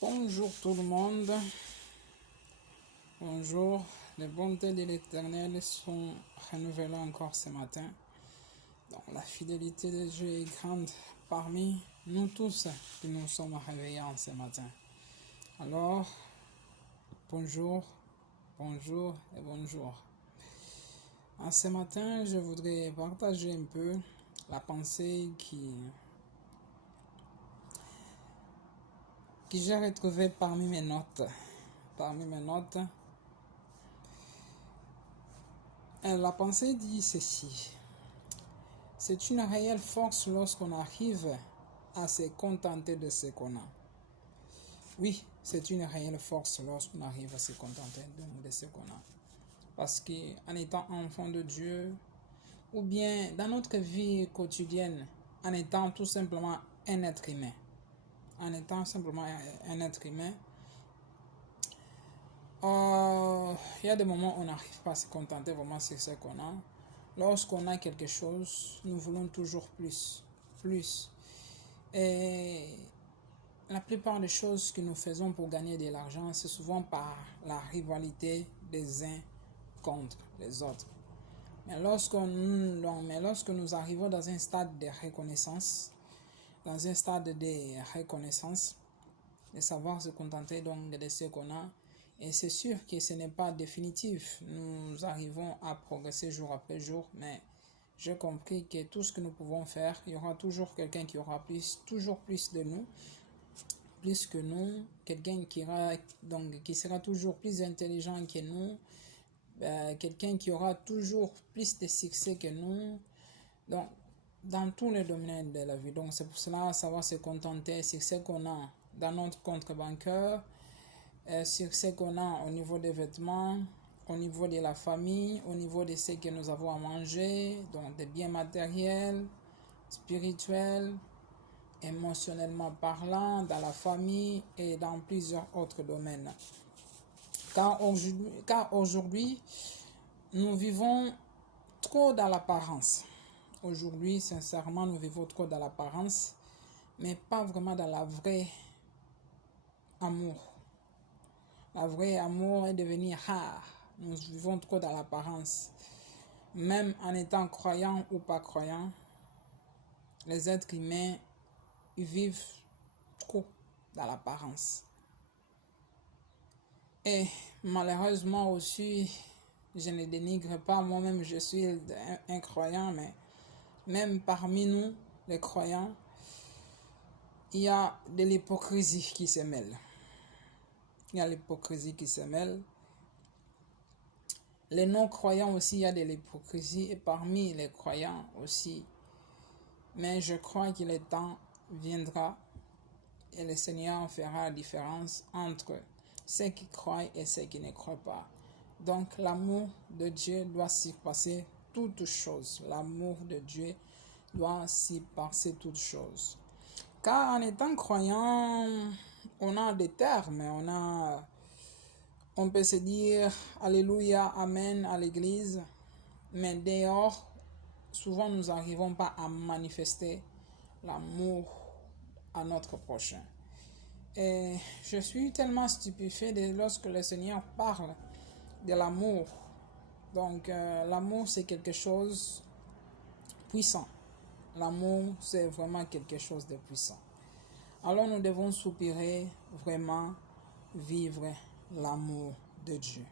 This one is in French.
Bonjour tout le monde. Bonjour. Les bontés de l'Éternel sont renouvelées encore ce matin. Donc, la fidélité de Dieu est grande parmi nous tous qui nous sommes réveillés en ce matin. Alors, bonjour, bonjour et bonjour. En ce matin, je voudrais partager un peu la pensée que j'ai retrouvée parmi mes notes. La pensée dit ceci. C'est une réelle force lorsqu'on arrive à se contenter de ce qu'on a. Oui, c'est une réelle force lorsqu'on arrive à se contenter de ce qu'on a. Parce qu'en étant enfant de Dieu, ou bien dans notre vie quotidienne, en étant tout simplement un être humain, il y a des moments où on n'arrive pas à se contenter vraiment sur ce qu'on a. Lorsqu'on a quelque chose, nous voulons toujours plus. Et la plupart des choses que nous faisons pour gagner de l'argent, c'est souvent par la rivalité des uns contre les autres. Mais lorsque nous arrivons dans un stade de reconnaissance, de savoir se contenter donc de ce qu'on a, et c'est sûr que ce n'est pas définitif. Nous arrivons à progresser jour après jour, mais j'ai compris que tout ce que nous pouvons faire, il y aura toujours quelqu'un qui aura toujours plus de nous, plus que nous, quelqu'un qui sera toujours plus intelligent que nous, quelqu'un qui aura toujours plus de succès que nous, donc dans tous les domaines de la vie. Donc c'est pour cela savoir se contenter sur ce qu'on a dans notre compte bancaire, sur ce qu'on a au niveau des vêtements, au niveau de la famille, au niveau de ce que nous avons à manger, donc des biens matériels, spirituels, émotionnellement parlant, dans la famille et dans plusieurs autres domaines. Car aujourd'hui, nous vivons trop dans l'apparence. Aujourd'hui, sincèrement, nous vivons trop dans l'apparence, mais pas vraiment dans la vraie amour. La vraie amour est devenue rare. Nous vivons trop dans l'apparence. Même en étant croyants ou pas croyants, les êtres humains vivent trop dans l'apparence. Et malheureusement aussi, je ne dénigre pas, moi-même je suis un croyant, mais même parmi nous, les croyants, il y a de l'hypocrisie qui se mêle. Les non-croyants aussi, il y a de l'hypocrisie, et parmi les croyants aussi. Mais je crois que le temps viendra et le Seigneur fera la différence entre ceux qui croient et ceux qui ne croient pas. Donc l'amour de Dieu doit surpasser toutes choses. L'amour de Dieu doit surpasser toutes choses. Car en étant croyant, on a des termes, on peut se dire Alléluia, Amen à l'église, mais dehors, souvent nous n'arrivons pas à manifester l'amour à notre prochain. Et je suis tellement stupéfait lorsque le Seigneur parle de l'amour. Donc l'amour c'est quelque chose de puissant. L'amour c'est vraiment quelque chose de puissant. Alors nous devons soupirer vraiment vivre l'amour de Dieu.